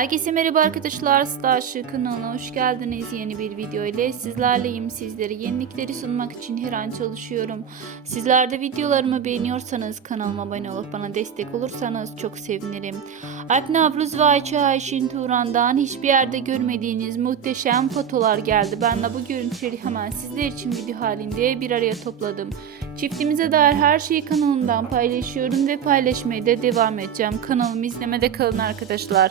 Herkese merhaba arkadaşlar. Starship kanalına hoş geldiniz. Yeni bir video ile sizlerleyim. Sizlere yenilikleri sunmak için her an çalışıyorum. Sizler de videolarımı beğeniyorsanız kanalıma abone olup bana destek olursanız çok sevinirim. Alp Navruz ve Ayça Ayşin Turan'dan hiçbir yerde görmediğiniz muhteşem fotolar geldi. Ben de bu görüntüleri hemen sizler için video halinde bir araya topladım. Çiftimize dair her şeyi kanalımdan paylaşıyorum ve paylaşmaya da devam edeceğim. Kanalımı izlemede kalın arkadaşlar.